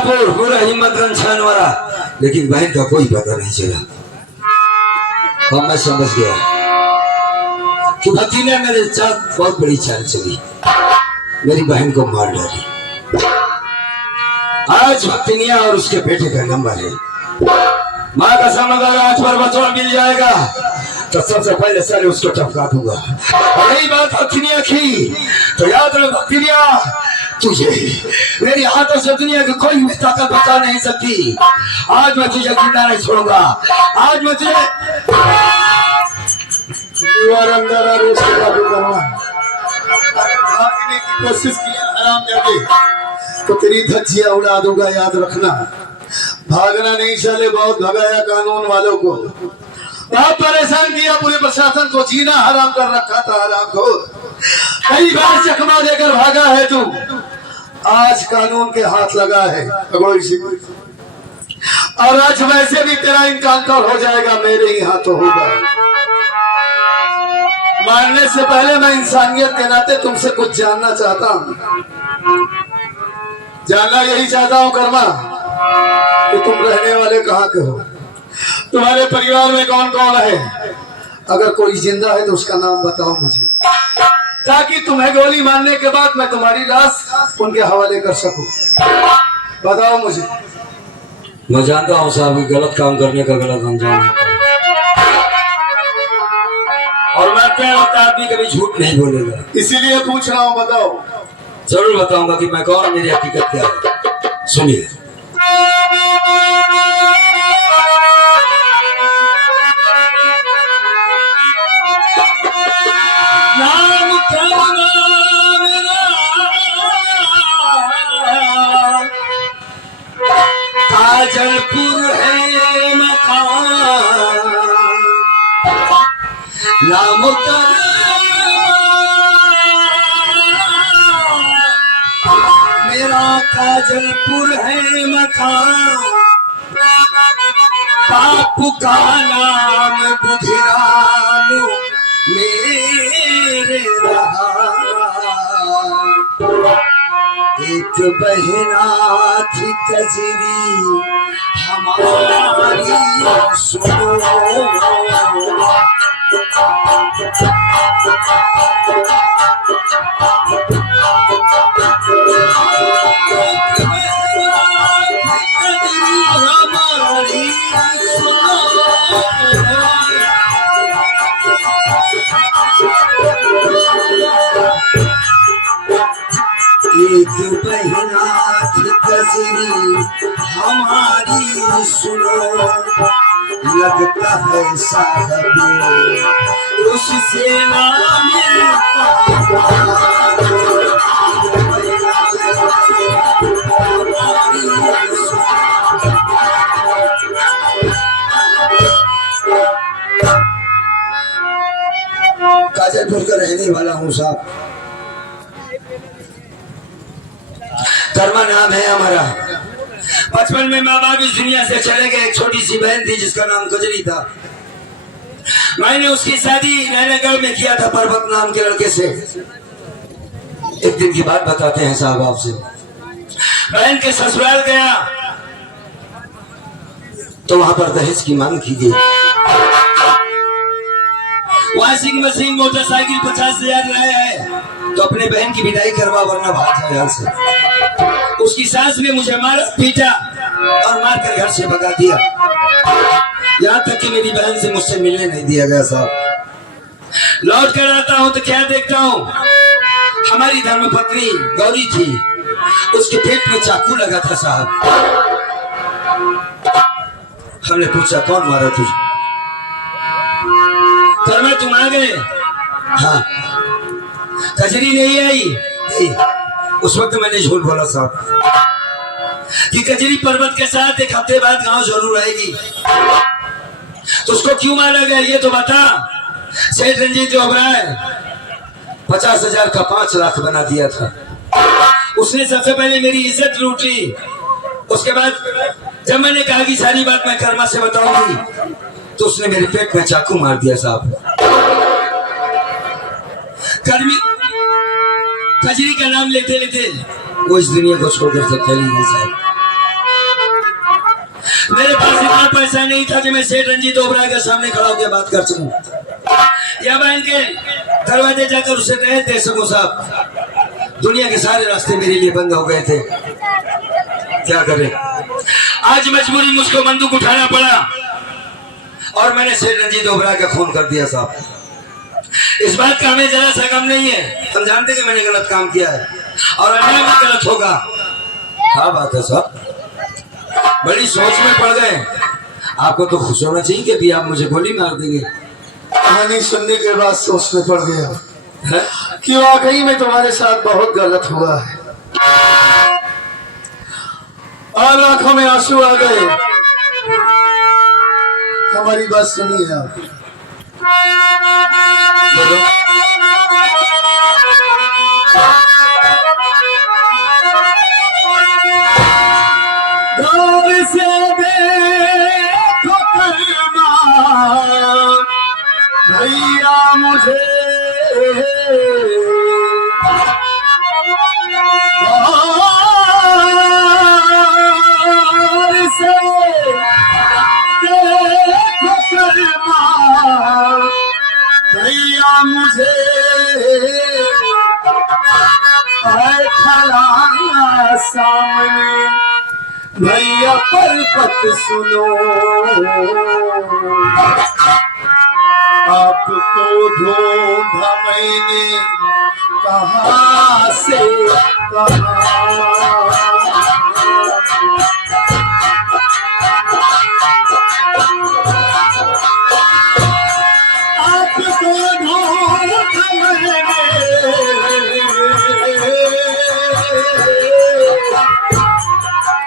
मिर्जापुर पूरा हिम्मतगंज छानवारा, लेकिन बहन का कोई पता नहीं चला। और मैं समझ गया कि भक्ति ने मेरे साथ बहुत बड़ी चाल चली, मेरी बहन को मार डाली। आज भक्तिनिया और उसके बेटे का नंबर है। माँ कसम अगर आज पर बचवा मिल जाएगा तो सबसे पहले सारे उसको टपका दूंगा। और यही बात भक्तिनिया की तो याद रख भक्तिनिया, तुझे मेरे हाथों से दुनिया की कोई भी ताकत बचा नहीं सकती। आज मैं तुझे जिंदा नहीं छोड़ूंगा। आज मैं तुझे भागने की कोशिश की आराम जाके तो तेरी धज्जियां उड़ा दूंगा, याद रखना। भागना नहीं चले, बहुत भगाया कानून वालों को, बहुत परेशान किया पूरे प्रशासन को, जीना हराम कर रखा था हराम को। कई बार चकमा देकर भागा है तू, आज कानून के हाथ लगा है। और आज वैसे भी तेरा इनकाउंटर हो जाएगा, मेरे ही हाथों होगा। मारने से पहले मैं इंसानियत के नाते तुमसे कुछ जानना चाहता हूँ। जानना यही चाहता हूँ कर्मा कि तुम रहने वाले कहाँ के हो, तुम्हारे परिवार में कौन कौन है। अगर कोई जिंदा है तो उसका नाम बताओ मुझे, ताकि तुम्हें गोली मारने के बाद मैं तुम्हारी लाश उनके हवाले कर सकूं। बताओ मुझे। मैं जानता हूँ साहब, गलत काम करने का गलत अंजाम, और मरते वक्त आदमी कभी झूठ नहीं बोलेगा, इसीलिए पूछ रहा हूँ। बताओ। जरूर बताऊंगा कि मैं कौन, मेरी हकीकत क्या है। सुनिए। नाम काजलपुर है मकान, नाम मेरा काजलपुर है मकान, बापू का नाम बुधिराम मेरे रहा। एक बहना थी कजरी हमारी सुनो, एक बहना थी कजरी हमारी सुनो, लगता है साहब उससे नाम काजलपुर का रहने वाला हूँ साहब, कर्मा नाम है हमारा। बचपन में माँ बाप इस दुनिया से चले गए। एक छोटी सी बहन थी जिसका नाम कजरी था। मैंने उसकी शादी नैनागढ़ में किया था पर्वत नाम के लड़के से। एक दिन की बात बताते हैं साहब आपसे। बहन के ससुराल गया तो वहां पर दहेज की मांग की गई। वॉशिंग मशीन मोटरसाइकिल 50,000 रहे हैं तो अपने बहन की विदाई करवा, वरना भाग जाए यहाँ से। उसकी सास ने मुझे मारा, पीटा और मारकर घर से भगा दिया। यहाँ तक कि मेरी बहन से मुझसे मिलने नहीं दिया गया साहब। लौट कर आता हूँ तो क्या देखता हूँ, हमारी धर्मपत्नी गौरी थी, उसके पेट में चाकू लगा था साहब। हमने पूछा कौन मारा तुझे? कर्मा तुम आ गए? हाँ। कजरी नहीं आई? उस वक्त मैंने झूठ बोला साहब कि कजरी पर्वत के साथ एक हफ्ते बाद गांव जरूर आएगी। तो उसको क्यों मारा गया ये तो बता। सेठ रंजीत ओबराय 50,000 का 5 लाख बना दिया था। उसने सबसे पहले मेरी इज्जत लूटी। उसके बाद जब मैंने कहा कि सारी बात मैं कर्मा से बताऊंगी तो उसने मेरे पेट में चाकू मार दिया साहब। कजरी का नाम लेते लेते वो इस दुनिया को छोड़कर चली गई साहब। मेरे पास इतना पैसा नहीं था कि मैं सेठ रंजीत ओबराय के सामने खड़ा होकर बात कर सकूं या मैं इनके दरवाजे जाकर उससे कह दे सकूं साहब दुनिया के सारे रास्ते मेरे लिए बंद हो गए थे। क्या करें, आज मजबूरी मुझको बंदूक उठाना पड़ा और मैंने सेठ रंजीत ओबराय का खून कर दिया साहब। इस बात का हमें जरा सा गम नहीं है, हम जानते कि मैंने गलत काम किया है और अन्याय भी गलत होगा। क्या बात है साहब, बड़ी सोच में पड़ गए। आपको तो खुश होना चाहिए कि भी आप मुझे गोली मार देंगे। कहानी सुनने के बाद सोच में पड़ गया है? कि वाकई में तुम्हारे साथ बहुत गलत हुआ है और आंखों में आंसू आ गए। हमारी बात सुनिए आप। बोलो। गौर से देखो करना भैया मुझे, गौर से देखो करना भैया मुझे, खड़ा सामने भैया पर्वत सुनो, आपको ढूंढा मैंने कहाँ से कहाँ, आपको ढूंढा मैंने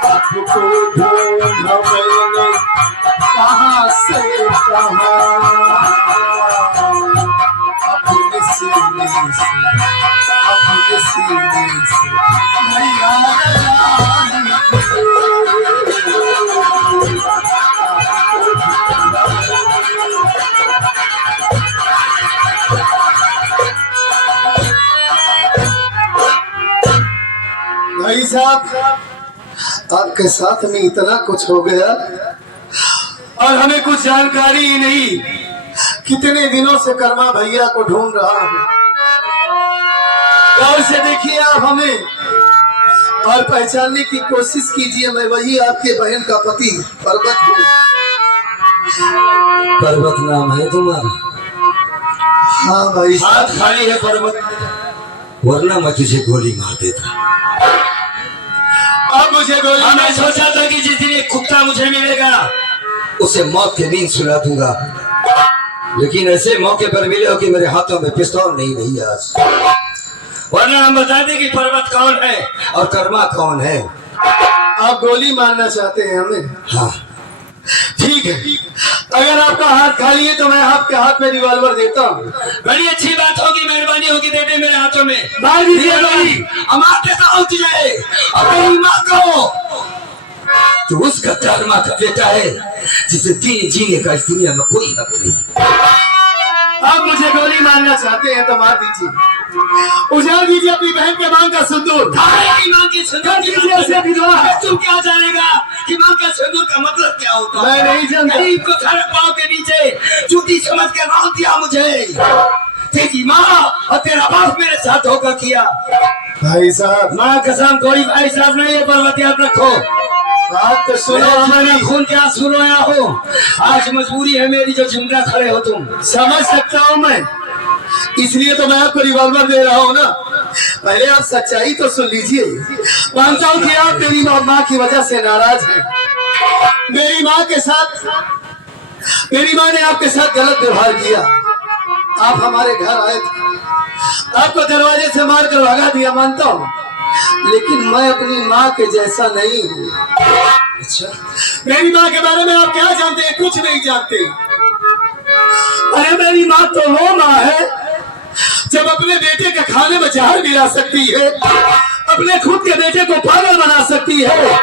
आपको ढूंढा मैंने कहाँ से कहाँ, अपने सीने से भैया भाई साहब आपके साथ में इतना कुछ हो गया और हमें कुछ जानकारी ही नहीं। कितने दिनों से कर्मा भैया को ढूंढ रहा हूं। गौर से देखिए आप हमें और पहचानने की कोशिश कीजिए। मैं वही आपके बहन का पति पर्वत हूँ। पर्वत नाम है तुम्हारा? हाँ भाई हाथ खाली है पर्वत, वरना मैं तुझे गोली मार देता। अब मुझे गोली, मैं सोचा था कि जिस दिन एक कुत्ता मुझे मिलेगा उसे मौत की नींद सुला दूंगा, लेकिन ऐसे मौके पर मिले हो कि मेरे हाथों में पिस्तौल नहीं रही आज। वरना हम बता दें कि पर्वत कौन है और कर्मा कौन है। आप गोली मारना चाहते हैं हमें? हाँ ठीक है, अगर आपका हाथ खाली है तो मैं आपके हाथ में रिवॉल्वर देता हूँ। बड़ी अच्छी बात होगी, मेहरबानी होगी, दे दे मेरे हाथों में। मार दीजिए गोली। मार देता हूँ तुझे और मेरी माँ को। तू उस गद्दार माँ का बेटा है जिसे जीने का इस दुनिया में कोई हक नहीं। आप मुझे गोली मारना चाहते हैं तो मार दीजिए। उजाड़ दीजिए अपनी बहन के मांग का सिंदूर। माँ की सिंदूर दीजिए उसे विधवा। तू क्या जानेगा कि माँ का सिंदूर का मतलब क्या होता है? मैं नहीं जानता। गरीब को सर पाँव के नीचे जूती समझ के मार दिया मुझे। तेरी माँ और तेरा बाप मेरे साथ होकर किया। भाई साहब, माँ कसम कोई भाई साहब नहीं है, पर्वत याद रखो। बात तो सुनो मैंने हमारी। खून क्या सुनाया हो, आज मजबूरी है मेरी जो झुमरा खड़े हो तुम। समझ सकता हूँ मैं, इसलिए तो मैं आपको रिवॉल्वर दे रहा हूँ ना। पहले आप सच्चाई तो सुन लीजिए। मानता हूँ कि आप मेरी माँ की वजह से नाराज हैं। मेरी माँ के साथ, मेरी माँ ने आपके साथ गलत व्यवहार किया। आप हमारे घर आए थे, आपको दरवाजे से मार कर भगा दिया, मानता हूँ, लेकिन मैं अपनी माँ के जैसा नहीं हूँ। अच्छा, मेरी माँ के बारे में आप क्या जानते हैं? कुछ नहीं जानते। अरे मेरी माँ तो वो माँ है जब अपने बेटे के खाने में जहर मिला सकती है, अपने खुद के बेटे को पागल बना सकती है,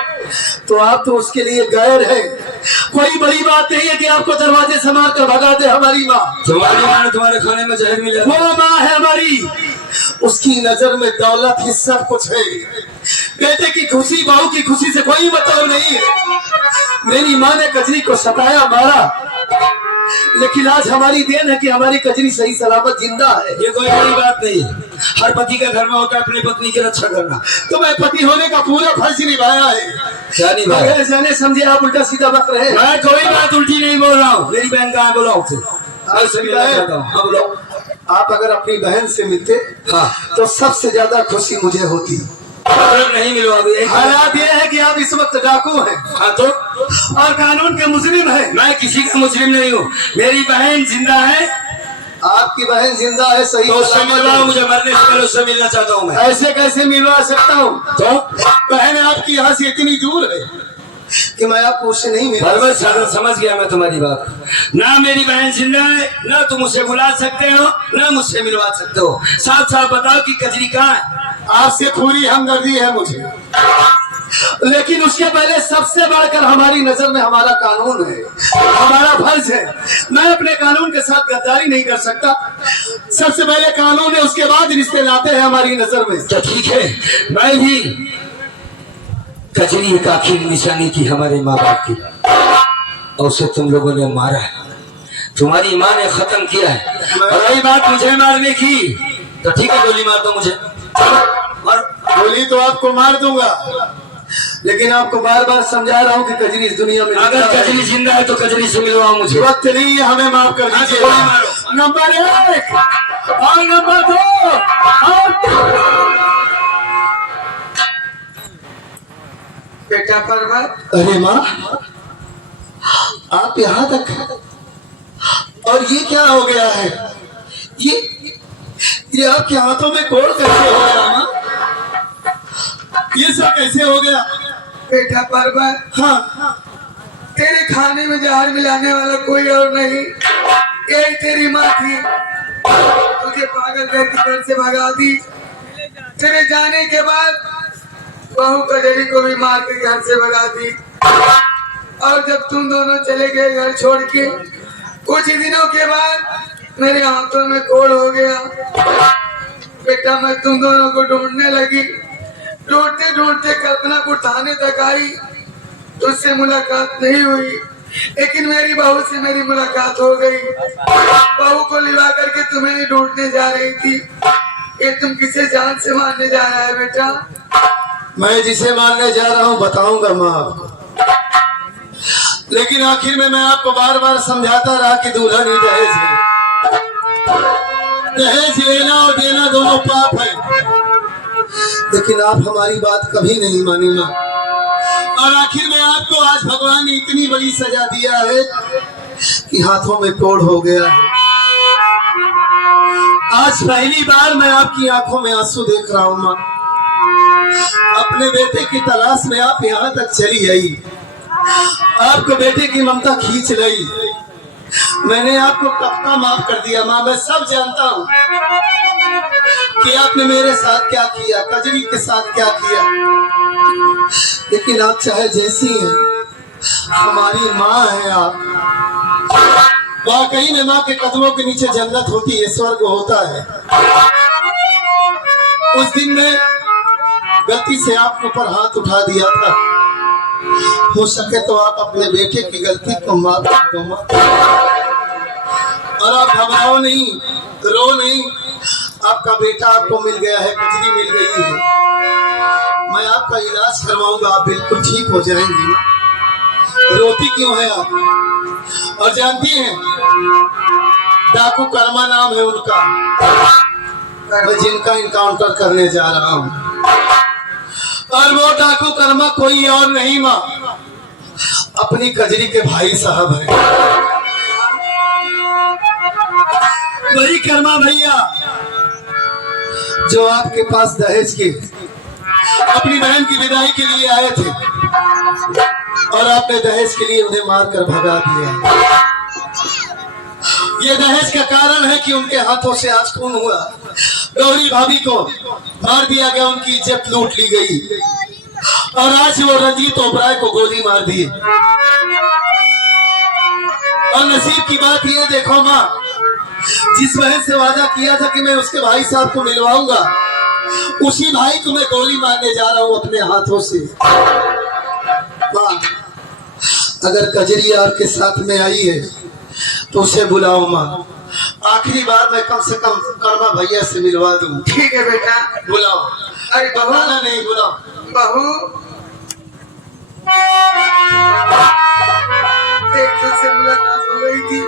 तो आप तो उसके लिए गैर है। कोई बड़ी बात नहीं है कि आपको दरवाजे से मार कर भगा दे। हमारी माँ, तुम्हारी माँ ने तुम्हारे खाने में जहर मिला? वो माँ है हमारी, उसकी नजर में दौलत ही सब कुछ है। बेटे की खुशी, बहू की खुशी से कोई मतलब नहीं है। मेरी माँ ने कजरी को सताया मारा, लेकिन आज हमारी देन है कि हमारी कजरी सही सलामत जिंदा है। ये कोई बड़ी बात नहीं है। हर पति का धर्म होता है अपनी पत्नी की रक्षा करना। तो मैं पति होने का पूरा फर्ज निभाया है। क्या नहीं भाई? बगैर जाने समझे आप उल्टा सीधा बक रहे। मैं कोई बात उल्टी नहीं बोल रहा हूँ। मेरी बहन कहाँ है, बोला उसे। मैं उससे मिलना चाहता हूँ। हाँ बोलो। आप अगर अपनी बहन से मिलते हाँ तो सबसे ज्यादा खुशी मुझे होती। मतलब नहीं मिलो अभी। हालात ये है कि आप इस वक्त डाकू हैं। हाँ तो और कानून के मुजरिम हैं। मैं किसी का मुस्लिम नहीं हूँ। मेरी बहन जिंदा है। आपकी बहन जिंदा है, सही तो उससे सलामत मिलवाओ, है। मुझे मरने से पहले उससे मिलना चाहता हूँ मैं। ऐसे कैसे मिलवा सकता हूँ? तो बहन आपकी यहाँ से इतनी दूर है कि मैं आपको उससे नहीं मिलवा बराबर सकता। समझ गया मैं तुम्हारी बात। ना मेरी बहन जिंदा है, ना तुम उसे बुला सकते हो, ना मुझसे मिलवा सकते हो। साफ साफ बताओ कि कजरी कहाँ है। आपसे पूरी हमदर्दी है मुझे, लेकिन उसके पहले सबसे बढ़कर हमारी नजर में हमारा कानून है, हमारा फर्ज है। मैं अपने कानून के साथ गद्दारी नहीं कर सकता। सबसे पहले कानून है, उसके बाद रिश्ते लाते हैं हमारी नजर में। तो ठीक है, मैं भी कजरी एक आखिर निशानी थी हमारे माँ बाप की, और उसे तुम लोगों ने मारा है। तुम्हारी माँ ने खत्म किया है। और रही बात मुझे मारने की, तो ठीक है गोली मार दो मुझे। और गोली तो आपको मार दूंगा, लेकिन आपको बार बार समझा रहा हूँ कि कजरी इस दुनिया में अगर कजरी जिंदा है तो कजरी से मिलवाओ मुझे। वक्त नहीं है, हमें माफ कर हाँ, दीजिए। गोली मारो। नंबर 1 और नंबर 2 और बेटा पर्वत, अरे माँ, आप यहाँ तक, और ये क्या हो गया है? ये आपके हाथों में कोड़ कैसे हो गया माँ? ये सब कैसे हो गया? बेटा पर्वत, हाँ, तेरे खाने में जहर मिलाने वाला कोई और नहीं, यही तेरी माँ थी। तुझे पागल करके घर से भगा दी। तेरे जाने के बाद बहू कजरी को भी मार के घर से भगा दी। और जब तुम दोनों चले गए घर छोड़ के, कुछ ही दिनों के बाद मेरे हाथों में कोड़ हो गया। बेटा मैं तुम दोनों को ढूंढने लगी, ढूंढते ढूंढते कल्पनापुर थाने तक आई। तुझसे मुलाकात नहीं हुई, लेकिन मेरी बहू से मेरी मुलाकात हो गई। बहू को लिवा करके तुम्हें ही ढूंढने जा रही थी। ये तुम किसे जान से मारने जा रहा है बेटा? मैं जिसे मारने जा रहा हूँ बताऊंगा माँ आपको, लेकिन आखिर में मैं आपको बार बार समझाता रहा कि दुल्हन ही दहेज है। दहेज लेना और देना दोनों पाप है, लेकिन आप हमारी बात कभी नहीं मानी माँ। और आखिर में आपको आज भगवान ने इतनी बड़ी सजा दिया है कि हाथों में कोड़ हो गया है। आज पहली बार मैं आपकी आंखों में आंसू देख रहा हूँ माँ। अपने बेटे की तलाश में आप यहाँ तक चली आई, आपको बेटे की ममता खींच लाई। मैंने आपको कब का माफ कर दिया माँ। मैं सब जानता हूँ कि आपने मेरे साथ क्या किया, कजरी के साथ क्या किया, लेकिन आप चाहे जैसी हैं, हमारी माँ है आप। वाकई में माँ के कदमों के नीचे जन्नत होती है, स्वर्ग होता है। उस दिन में गलती से आपके ऊपर हाथ उठा दिया था, हो सके तो आप अपने बेटे की गलती को माफ कर दो माँ। और आप घबराओ नहीं, रो नहीं, आपका बेटा आपको मिल गया है, कजरी मिल गई है। मैं आपका इलाज करवाऊंगा, आप बिल्कुल ठीक हो जाएंगी माँ। रोती क्यों है आप? और जानती हैं, डाकू कर्मा नाम है उनका, मैं जिनका इनकाउंटर करने जा रहा हूँ। और वो डाकू कर्मा कोई और नहीं माँ, अपनी कजरी के भाई साहब है। वही कर्मा भैया जो आपके पास दहेज के अपनी बहन की विदाई के लिए आए थे, और आपने दहेज के लिए उन्हें मारकर भगा दिया। ये दहेज का कारण है कि उनके हाथों से आज खून हुआ। गौरी भाभी को मार दिया गया, उनकी इज्जत लूट ली गई, और आज वो रंजीत ओबराय को गोली मार दी। और नसीब की बात ये देखो माँ, जिस बहन से वादा किया था कि मैं उसके भाई साहब को मिलवाऊंगा, उसी भाई को मैं गोली मारने जा रहा हूँ अपने हाथों से। माँ, अगर कजरी आपके साथ में आई है तो उसे बुलाओ माँ। आखिरी बार मैं कम से कम कर्मा भैया से मिलवा दूं। ठीक है बेटा। बुलाओ। अरे बहू, बताना नहीं, बुलाओ। बहू एक तुझसे मुलाकात हो गई थी।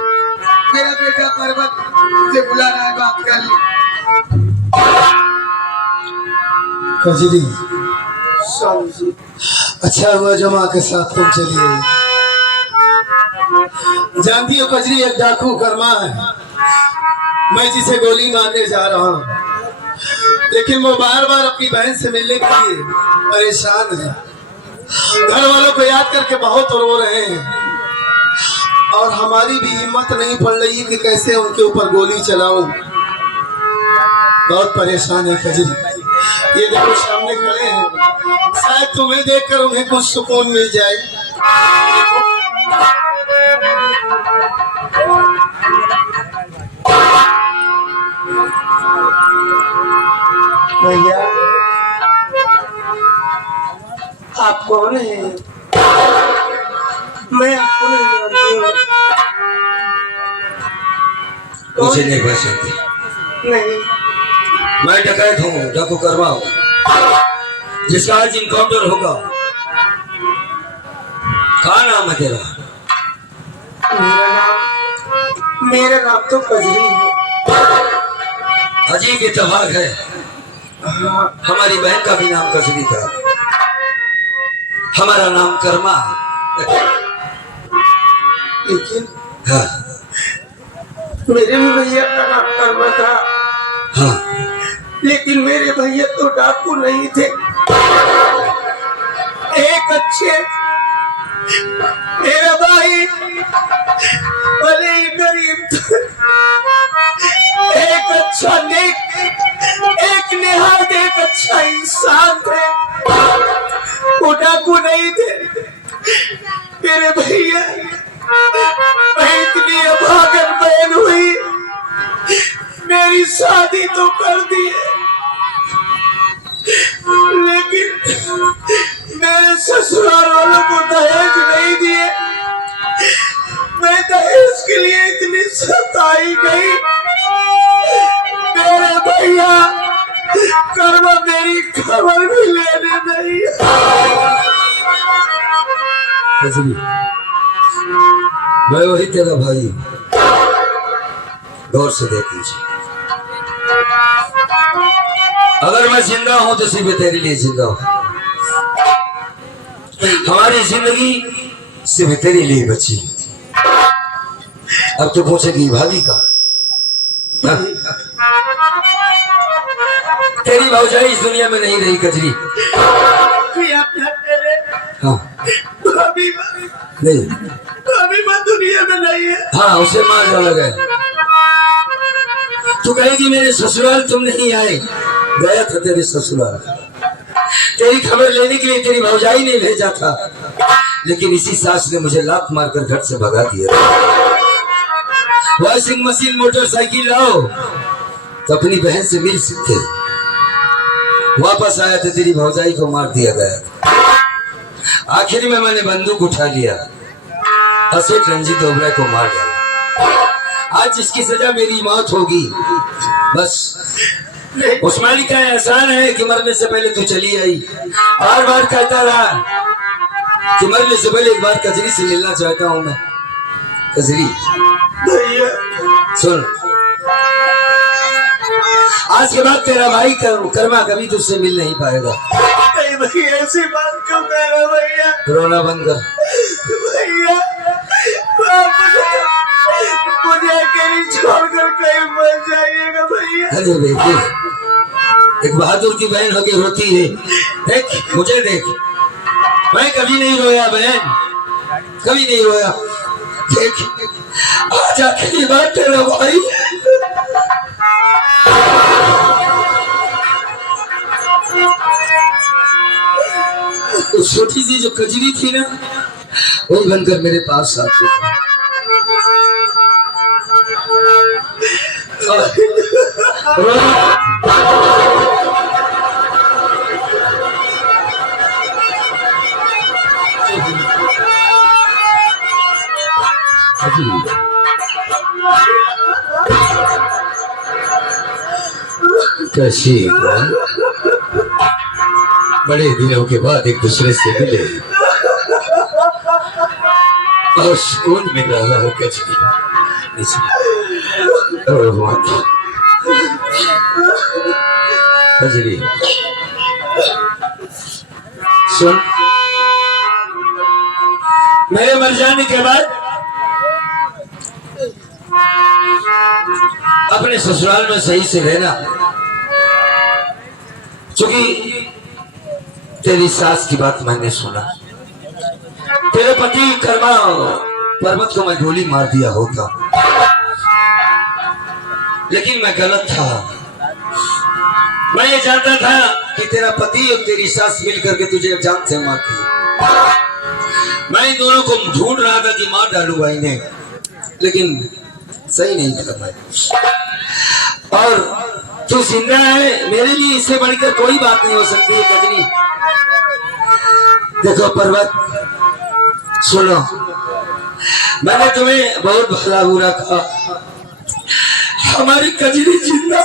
मेरा बेटा पर्वत मुझे बुला रहा है, बात कर ली। कजरी अच्छा हुआ जो माँ के साथ तुम चली गई। जानती हो कजरी एक डाकू कर्मा है, मैं जिसे गोली मारने जा रहा हूँ, लेकिन वो बार बार अपनी बहन से मिलने के लिए परेशान है। घर वालों को याद करके बहुत रो रहे हैं और हमारी भी हिम्मत नहीं पड़ रही कि कैसे उनके ऊपर गोली चलाऊं। बहुत परेशान है कजरी। ये देखो सामने खड़े हैं, शायद तुम्हें देखकर उन्हें कुछ सुकून मिल जाए। भैया आप कौन हैं? मैं आपको नहीं जानती हूँ। मुझे नहीं पहचानती। नहीं, मैं डकैत हूँ, डाकू कर्मा हूँ, जिसका आज इनकाउंटर होगा। क्या नाम है तेरा? मेरा नाम तो कजरी है। अजीब इत्तेफाक है, हमारी बहन का भी नाम कजरी था, हमारा नाम कर्मा है। लेकिन हाँ मेरे भी भैया का नाम कर्मा था। हाँ, लेकिन मेरे भैया तो डाकू नहीं थे, एक अच्छे मेरा भाई भले ही गरीब था, एक अच्छा नेक, एक निहायत एक अच्छा इंसान थे। वो डाकू नहीं थे मेरे भैया। मैं इतनी अभागन बहन हुई, मेरी शादी तो कर दी है, लेकिन मेरे ससुराल वालों को दहेज नहीं दिए। मैं दहेज के लिए इतनी सताई गई। मेरे भैया कर्मा मेरी खबर भी लेने नहीं। कजरी, मैं वही तेरा भाई हूँ, गौर से देख लीजिए। अगर मैं जिंदा हूं तो सिर्फ तेरे लिए जिंदा हूं। हमारी जिंदगी सिर्फ तेरे लिए बची। अब तो पूछेगी भाभी कहाँ? तेरी भौजाई इस दुनिया में नहीं रही कजरी। हाँ भाभी नहीं, दुनिया में नहीं है। हाँ उसे मार डाला गया। तू कहेगी मेरे ससुराल तुम नहीं आए, गया था तेरे ससुराल। तेरी खबर लेने के लिए तेरी भौजाई ने भेजा था, लेकिन इसी सास ने मुझे लात मारकर घर से भगा दिया। वॉशिंग मशीन मोटरसाइकिल लाओ तो अपनी बहन से मिल सकते। वापस आया तो तेरी भौजाई को मार दिया गया। आखिर में मैंने बंदूक उठा लिया, अशोक रंजीत ओबराय को मार डाला। आज जिसकी सजा मेरी मौत होगी, बस उस मालिक का एहसान है कि मरने से पहले तू चली आई। बार बार कहता रहा कि मरने से पहले एक बार कजरी से मिलना चाहता हूं मैं। कजरी भैया सुन, आज के बाद तेरा भाई कर्मा कभी तुझसे मिल नहीं पाएगा। नहीं भैया, ऐसी बात क्यों कह रहे हो भैया? रोना बंद कर। भैया मुझे अकेली छोड़कर कहीं मत जाइएगा भैया। अरे बेटे, एक बहादुर की बहन होके रोती है। देख मुझे देख, मैं कभी नहीं रोया बहन, कभी नहीं रोया। देख आज आखिरी बार तेरा भाई उस छोटी सी जो कजरी थी ना, वही बनकर मेरे पास आती थी। कैसी बड़े दिनों के बाद एक दूसरे से मिले और सुकून मिल रहा है कजरी। कजरी सुन, मेरे मर जाने के बाद अपने ससुराल में सही से रहना, क्योंकि तेरी सास की बात मैंने सुना। तेरे पति कर्मा पर्वत को मैं गोली मार दिया होता, लेकिन मैं गलत था। मैं ये जानता था कि तेरा पति और तेरी सास मिल करके तुझे जान से मारती। मैं इन दोनों को ढूंढ रहा था कि मार डालूंगा इन्हें, लेकिन सही नहीं कर पाया। और तू जिंदा है, मेरे लिए इससे बढ़कर कोई बात नहीं हो सकती है कजरी। देखो पर्वत, सुनो, मैंने तुम्हें बहुत भला बुरा कहा। हमारी कजरी जिंदा,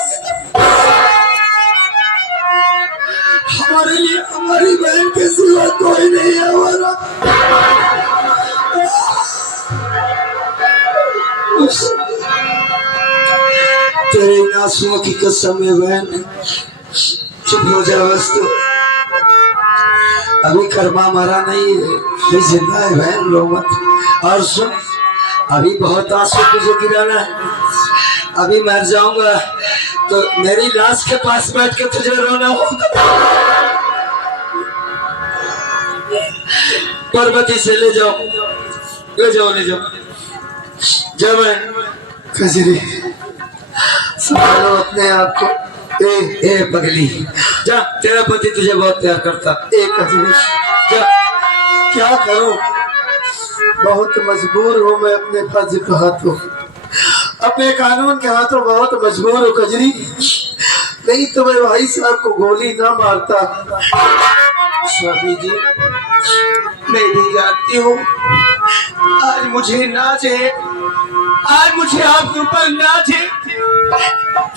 हमारे लिए हमारी बहन के सिवा कोई नहीं है हमारा। तेरे इन आंसुओं की कसम है बहन, चुप हो जा बस। तो अभी कर्मा मरा नहीं है, ये जिंदा है बहन, रो मत। और सुन, अभी बहुत आंसू तुझे गिराना है। अभी मर जाऊंगा तो मेरी लाश के पास बैठ के तुझे रोना होगा। पर्वती से ले जाओ, ले जाओ, ले जाओ। जब कजरी संभालो अपने आप को। ए पगली, जा, तेरा पति तुझे बहुत प्यार करता। कजरी जा। क्या करूं, बहुत मजबूर हूं मैं अपने फर्ज के हाथों, अपने कानून के हाथों बहुत मजबूर हूं कजरी। नहीं तो मैं भाई साहब को गोली ना मारता। स्वामी जी, मैं भी जानती हूँ आज मुझे नाज है, आज मुझे आपके ऊपर नाज है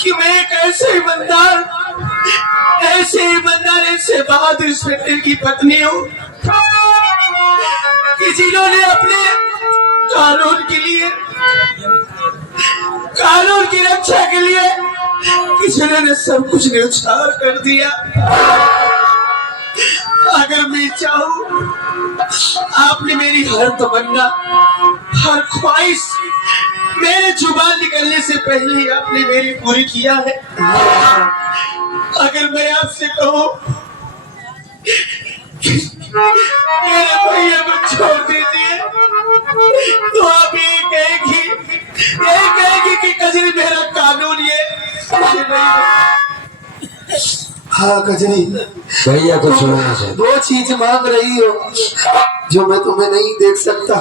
कि मैं एक ऐसे ईमानदार, ऐसे बहादुर इंस्पेक्टर की पत्नी हूँ कि जिन्होंने अपने कानून के लिए, कानून की रक्षा के लिए किसी ने सब कुछ न्यौछावर कर दिया। अगर मैं चाहूं, आपने मेरी हर तमन्ना, हर ख्वाहिश मेरे जुबान निकलने से पहले आपने मेरी पूरी किया है। अगर मैं आपसे कहूं मेरे भैया को छोड़ दीजिए, तो आप ये कहेगी कि कजरी मेरा कानून ये मुझे नहीं। हाँ कजरी, भैया को छोड़ना चाहिए। वो चीज मांग रही हो जो मैं तुम्हें नहीं देख सकता।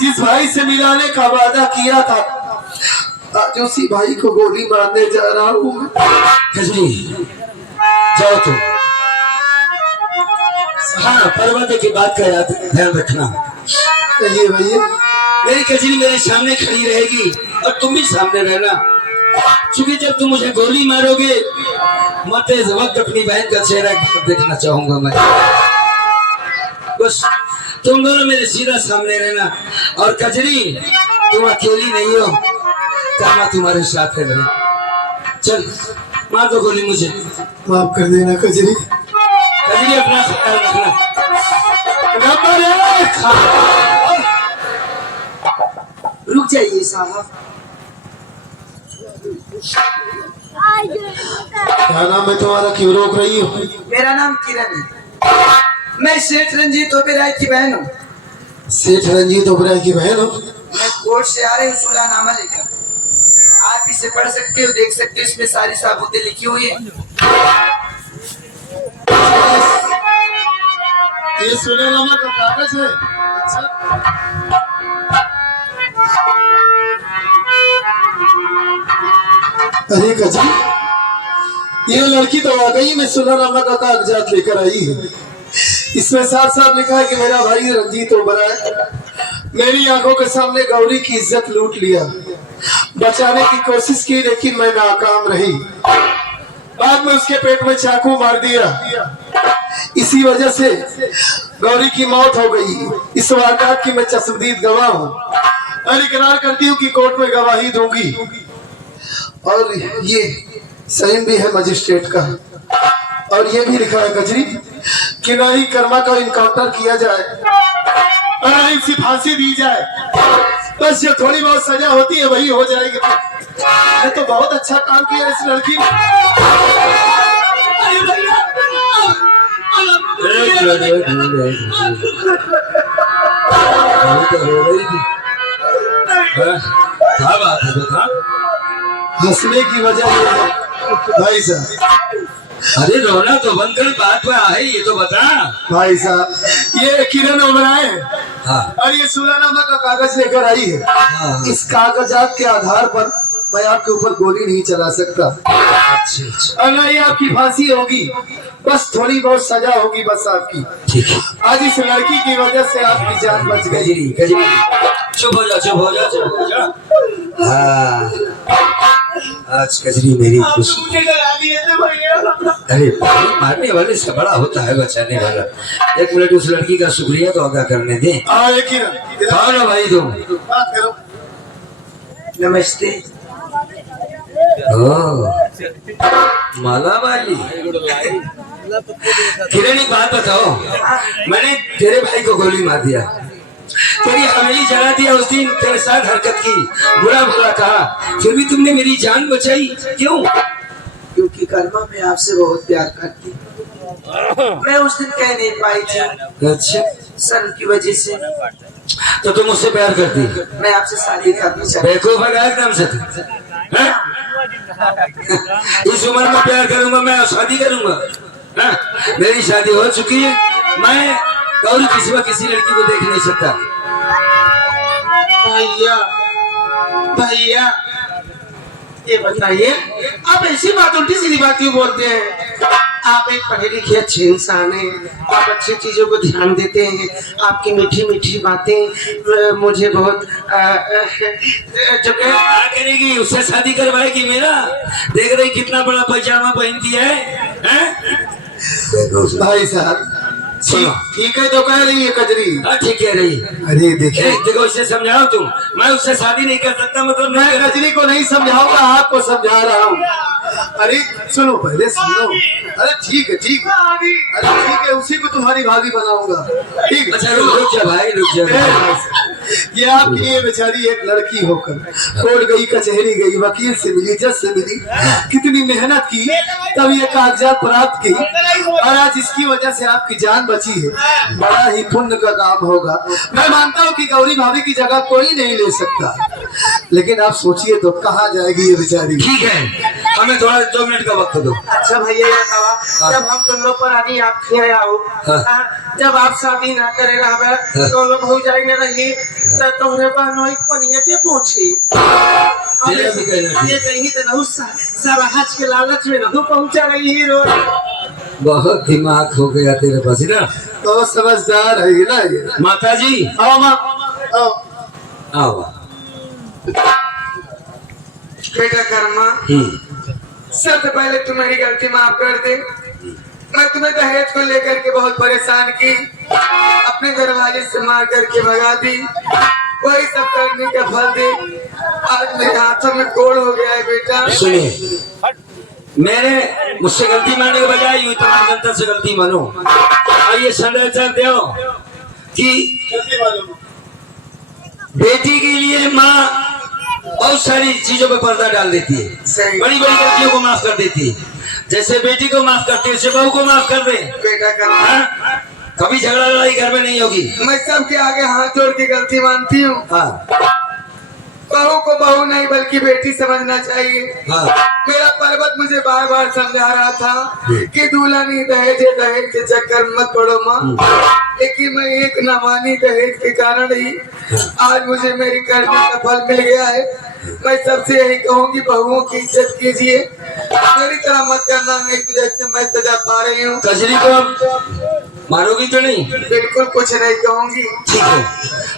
जिस भाई से मिलाने का वादा किया था, आज उसी भाई को गोली मारने जा रहा हूँ। कजरी, जाओ तुम। हाँ, पर्वत की बात का याद ध्यान रखना। कहिए भैया। मेरी कजरी मेरे सामने खड़ी रहेगी और तुम भी सामने रहना, क्योंकि जब तुम मुझे गोली मारोगे मरते वक्त अपनी बहन का चेहरा देखना चाहूंगा मैं। बस तुम दोनों मेरे सीधा सामने रहना। और कजरी, तुम अकेली नहीं हो, कामा तुम्हारे साथ है बहन। चल, मार दो गोली मुझे। माफ कर देना कजरी। कजरी, अपना ख्याल रखना। रुक जाइए साहब। क्या नाम है तुम्हारा, क्यों रोक रही हो? मेरा नाम किरण है, मैं सेठ रंजीत ओबेरॉय की बहन हूँ। सेठ रंजीत ओबेरॉय की बहन हो? मैं कोर्ट से आ रही हूँ सुलहनामा लेकर। आप इसे पढ़ सकते हो, देख सकते हो, इसमें सारी साबूतें लिखी हुई है। ये सुलहनामा का कागज है? अच्छा। अरे कजरी, ये लड़की तो वाकई में सुलहनामा का कागजात लेकर आई है। इसमें साफ साफ लिखा है कि मेरा भाई रंजीत ओबराय मेरी आंखों के सामने गौरी की इज्जत लूट लिया, बचाने की कोशिश की लेकिन मैं नाकाम रही। बाद में उसके पेट में चाकू मार दिया, इसी वजह से गौरी की मौत हो गई। इस वारदात की मैं चश्मदीद गवाह हूँ और इकरार करती हूँ कि कोर्ट में गवाही दूंगी। और ये साइन भी है मजिस्ट्रेट का, और ये भी लिखा है कजरी कि ना ही कर्मा का इनकाउंटर किया जाए और ना ही इसी फांसी दी जाए, बस जो थोड़ी बहुत सजा होती है वही हो जाएगी। मैं तो बहुत अच्छा काम किया इस लड़की ने। क्या बात है बता? हंसने की वजह ये है भाई साहब। अरे रोना तो बंद कर, बात में है ये तो बता। भाई साहब, ये किरण ओबराय है हाँ और ये सुलानामा का कागज लेकर आई है। हाँ। इस कागजात के आधार पर मैं आपके ऊपर गोली नहीं चला सकता अच्छा और ना ही आपकी फांसी होगी, बस थोड़ी बहुत सजा होगी बस आपकी। ठीक है। आज इस लड़की की वजह से आपकी जान बच गई। गजरी गजरी चुप हो जा, चुप हो जा, चुप हो जा। हाँ आज कजरी मेरी खुशी। अरे भाई मारने वाले से बड़ा होता है बचाने वाला। एक मिनट उस लड़की का शुक्रिया तो अदा करने दे। कौन हो भाई तुम? नमस्ते। ओ माला वाली किरण, एक बात बताओ, मैंने तेरे भाई को गोली मार दिया, तेरी हवेली जला दिया, उस दिन तेरे साथ हरकत की, बुरा भला कहा, फिर भी तुमने मेरी जान बचाई, क्यों? क्योंकि कर्मा मैं आपसे बहुत प्यार करती हूँ। मैं उस दिन कह नहीं पाई थी अच्छा सन की वजह से। तो तुम मुझसे प्यार करती? मैं आपसे शादी करना चाहती बेवकूफ है एकदम से तू, हैं? इस उम्र में प्यार करूंगा मैं, शादी करूंगा? हाँ? मेरी शादी हो चुकी है, मैं गौरी के सिवा किसी लड़की को देख नहीं सकता। भैया भैया ये बताइए, आप ऐसी बात उल्टी सीधी बात क्यों बोलते हैं? आप एक पढ़े लिखे अच्छे इंसान हैं, आप अच्छी चीजों को ध्यान देते हैं, आपकी मीठी मीठी बातें मुझे बहुत जो क्या करेगी? उससे शादी करवाएगी मेरा? देख रही कितना बड़ा पैजामा पहनती है, हैं? भाई साहब सुनो, ठीक है तो कह रही है कजरी। हाँ ठीक कह रही। अरे देखिए, देखो उससे समझाओ तुम, मैं उससे शादी नहीं कर सकता, मतलब मैं कजरी को नहीं समझाऊंगा, आपको समझा रहा हूँ। अरे सुनो, पहले सुनो। अरे ठीक है ठीक है, अरे ठीक है, उसी को तुम्हारी भाभी बनाऊंगा। ठीक अच्छा है, रुक जा भाई, रुक जा। ये आपके लिए बेचारी एक लड़की होकर कोर्ट गई, कचहरी गई, वकील से मिली, जज से मिली, कितनी मेहनत की तब ये कागजात प्राप्त की, और आज इसकी वजह से आपकी जान बची है। बड़ा ही पुण्य का काम होगा। मैं मानता हूँ कि गौरी भाभी की जगह कोई नहीं ले सकता, लेकिन आप सोचिए तो कहाँ जाएगी ये बेचारी। ठीक है, हमें थोड़ा 2 मिनट का वक्त दो। अच्छा भैया ये बतावा, जब हम दोनों पर आनी आप किए आओ, जब आप शादी ना करे रहा दोनों हो जाएंगे रही तो तोहरे बहनों एक पनिया के पूछी ये कहीं तो नहीं सारा हज के लालच में नहीं पहुंचा रही हीरो। बहुत दिमाग हो गया तेरे पास ना, तो समझदार है ना ये। माता जी आओ माँ, आओ। आओ। बेटा कर्मा, सबसे पहले तू मेरी गलती माफ कर दे। मैं तुम्हें दहेज को लेकर के बहुत परेशान की, अपने दरवाजे से मार करके भगा दी, वही सब करने का फल दे आज मेरे हाथों में कोड़ हो गया है। बेटा सुनिए, मेरे मुझसे गलती मानने के बजाय यूं तमाम जनता से गलती मानो और ये संदेश दो कि बेटी के लिए माँ बहुत सारी चीजों पे पर्दा डाल देती है, बड़ी बड़ी गलतियों को माफ कर देती है। जैसे बेटी को माफ करती है, उसे बहू को माफ कर दे। बेटा कर्मा, कभी झगड़ा लड़ाई घर में नहीं होगी। मैं सबके आगे हाथ जोड़ के गलती मानती हूँ। हाँ बहू को बहू नहीं बल्कि बेटी समझना चाहिए। हाँ। मेरा पर्वत मुझे बार बार समझा रहा था कि दूल्हा नहीं दहेज दहेज के चक्कर में मत पड़ो माँ, लेकिन मैं एक न मानी दहेज के कारण ही आज मुझे मेरी करने का फल मिल गया है। मैं सबसे यही कहूँगी, बहुओं की इज्जत कीजिए, मेरी तरह मत करना, नहीं तो जैसे मैं सजा पा रही हूँ। कजरी को मारोगी तो नहीं? बिल्कुल कुछ नहीं कहूंगी। ठीक है,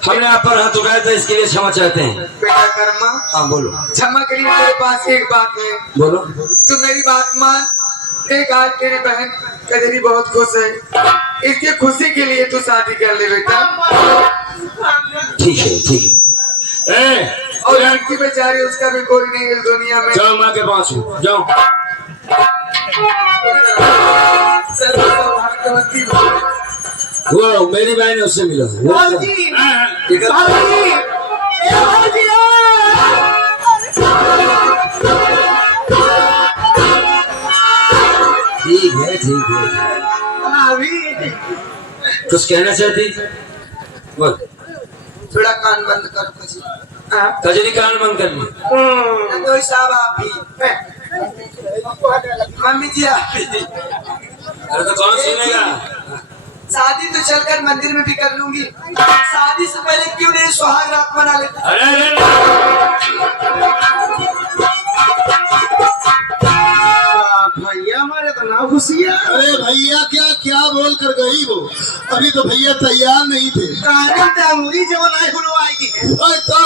हमने आप पर हाथ उठाया था, इसके लिए क्षमा चाहते हैं। बेटा कर्मा, हाँ बोलो। क्षमा के लिए तेरे पास एक बात है। बोलो। तू मेरी बात मान। एक आज तेरी बहन कजरी बहुत खुश है, इसकी खुशी के लिए तू शादी कर ले बेटा। ठीक है ठीक है। ए, और लड़की बेचारी, उसका भी कोई नहीं इस दुनिया में। जाओ माँ के पास हूँ, जाओ। भाग्यवती वो मेरी बहन है, उससे मिलो। भाजी, ठीक है। भाजी, ए भाजी, ठीक है ठीक है। भाभी, कुछ कहना चाहती? बोल। थोड़ा कान बंद करो कजरी। हाँ? कजरी कान बंद करनी। नंदोई साहब आप भी। मम्मी जी आप भी। अरे तो कौन सुनेगा? शादी तो चलकर मंदिर में भी कर लूंगी, शादी से पहले क्यों नहीं सुहाग रात मना लेते? भैया हमारे तो ना घुसिया। अरे भैया क्या क्या बोल कर गई वो? अभी तो भैया तैयार नहीं थे। अंगूरी जवन आई आएगी। तो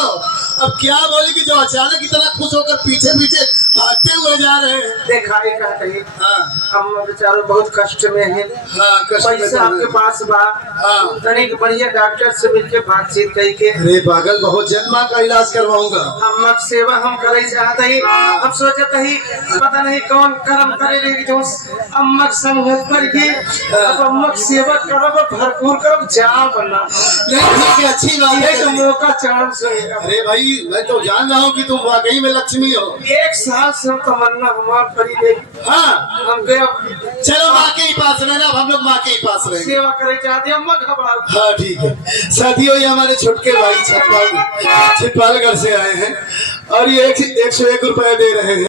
अब क्या बोलेगी जो अचानक इतना खुश होकर पीछे पीछे भागते हुए जा रहे हैं? दिखाई का कहीं। हाँ हम बेचारे बहुत कष्ट में हैं। हाँ, कष्ट में पैसा तो आपके है। पास बा? हाँ। तनिक बढ़िया डॉक्टर से मिलके बातचीत कही के अरे पागल, बहुत जल्द माँ का इलाज करवाऊंगा। अम्मक सेवा हम करे चाहते ही। हम सोचते ही पता नहीं कौन कर्म करे लेगी जो अम्मक संगत करके अब अम्मक सेवा करब, भरपूर करब, जा बना। नहीं ठीक है, अच्छी बात है। एक मौका चांस है। अरे भाई, मैं तो जान रहा हूँ कि तुम वाकई में लक्ष्मी हो। एक साल से हम तमन्ना हमार करी देगी। हाँ हम गए चलो माँ के ही पास रहना, अब हम लोग माँ के ही पास रहेंगे। सेवा करे चाहते अम्मा घबरा। हाँ ठीक है। साथियों, ये हमारे छोटके भाई छिपालगढ़ से आए हैं और ये 101 रुपए दे रहे हैं।